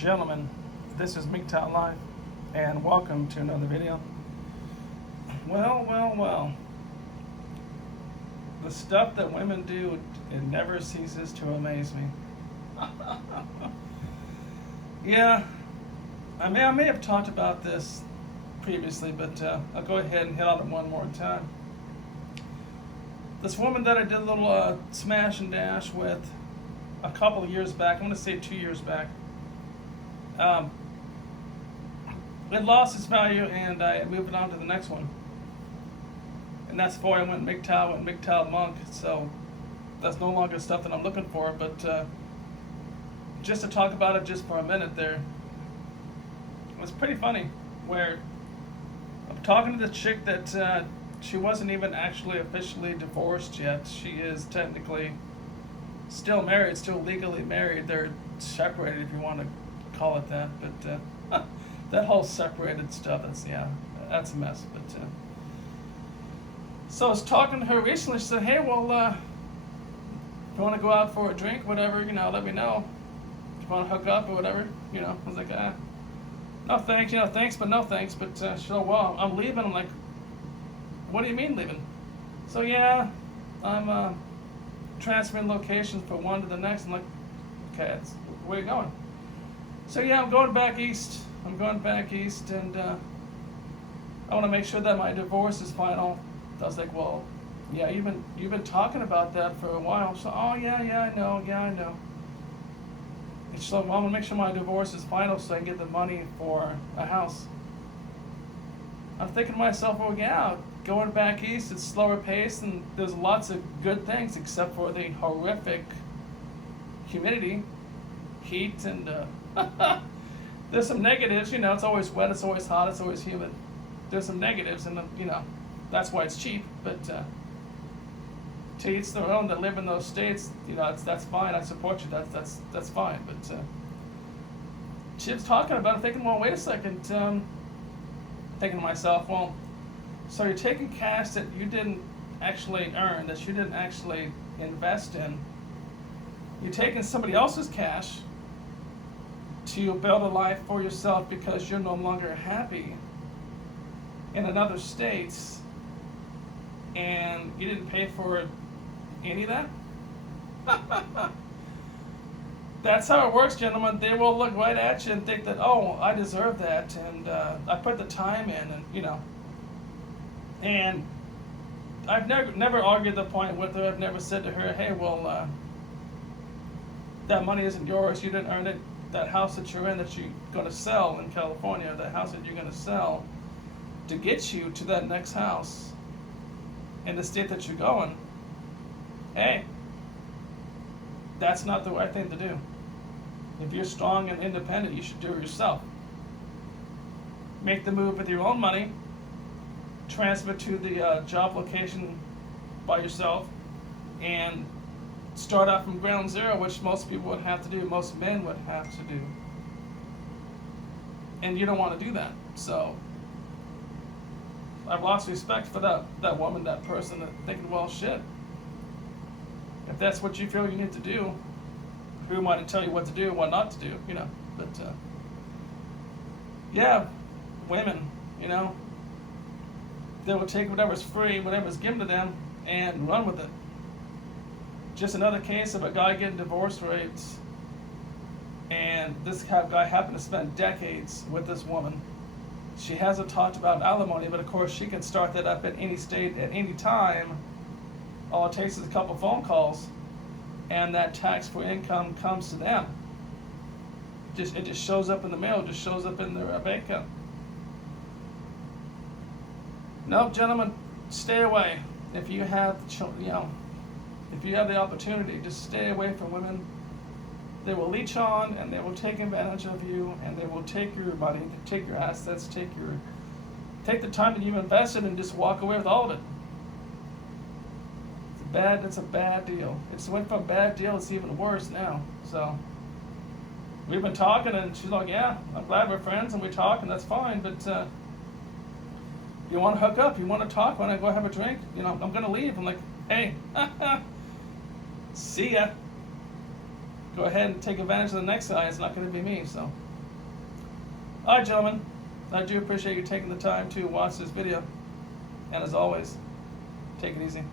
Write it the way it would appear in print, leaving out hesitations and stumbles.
Gentlemen, this is MGTOW Live, and welcome to another video. Well. The stuff that women do, it never ceases to amaze me. Yeah, I may have talked about this previously, but I'll go ahead and hit on it one more time. This woman that I did a little smash and dash with a couple of years back, I'm going to say 2 years back, it lost its value and I moved on to the next one. And that's before I went MGTOW monk, so that's no longer stuff that I'm looking for, but just to talk about it just for a minute there, it was pretty funny, where I'm talking to this chick that she wasn't even actually officially divorced yet. She is technically still married, still legally married. They're separated, if you want to call it that, but that whole separated stuff, that's a mess, but so I was talking to her recently. She said, hey, well, if you want to go out for a drink, whatever, let me know. If you want to hook up or whatever, I was like, no thanks, thanks, but no thanks. But she said, well, I'm leaving. I'm like, what do you mean leaving? So yeah, I'm transferring locations from one to the next. I'm like, okay, where are you going? So yeah, I'm going back east, and I want to make sure that my divorce is final. I was like, well, yeah, you've been talking about that for a while. So, oh yeah, I know. And she's like, well, I'm gonna make sure my divorce is final so I can get the money for a house. I'm thinking to myself, well, yeah, going back east, it's slower pace, and there's lots of good things except for the horrific humidity, heat, and there's some negatives. It's always wet, it's always hot, it's always humid. There's some negatives, and that's why it's cheap, but to each their own that live in those states, that's fine. I support you. That's fine. But she was talking about it, thinking, well, wait a second. Thinking to myself, well, so you're taking cash that you didn't actually earn, that you didn't actually invest in. You're taking somebody else's cash to build a life for yourself because you're no longer happy in another state, and you didn't pay for any of that? That's how it works, gentlemen. They will look right at you and think that, oh, I deserve that, and I put the time in, and I've never argued the point with her. I've never said to her, hey, well, that money isn't yours, you didn't earn it. That house that you're in, that you're going to sell in California, that house that you're going to sell to get you to that next house in the state that you're going, hey, that's not the right thing to do. If you're strong and independent, you should do it yourself. Make the move with your own money, transfer to the job location by yourself, and start out from ground zero, which most people would have to do, most men would have to do. And you don't want to do that. So I've lost respect for that woman, that person, thinking, well, shit. If that's what you feel you need to do, who am I to tell you what to do and what not to do, But, yeah, women, they will take whatever's free, whatever's given to them, and run with it. Just another case of a guy getting divorce rates, and this guy happened to spend decades with this woman. She hasn't talked about alimony, but of course she can start that up at any state at any time. All it takes is a couple phone calls, and that tax-free income comes to them. It just shows up in the mail, just shows up in their bank account. No, gentlemen, stay away. If you have, if you have the opportunity, just stay away from women. They will leech on, and they will take advantage of you, and they will take your money, take your assets, take the time that you've invested, and just walk away with all of it. It's a bad deal. It's went from bad deal, it's even worse now. So we've been talking, and she's like, yeah, I'm glad we're friends, and we talk, and that's fine, but you want to hook up, you want to talk, want to go have a drink, I'm going to leave. I'm like, hey, see ya. Go ahead and take advantage of the next guy. It's not going to be me. So All right, gentlemen. I do appreciate you taking the time to watch this video. And as always, take it easy.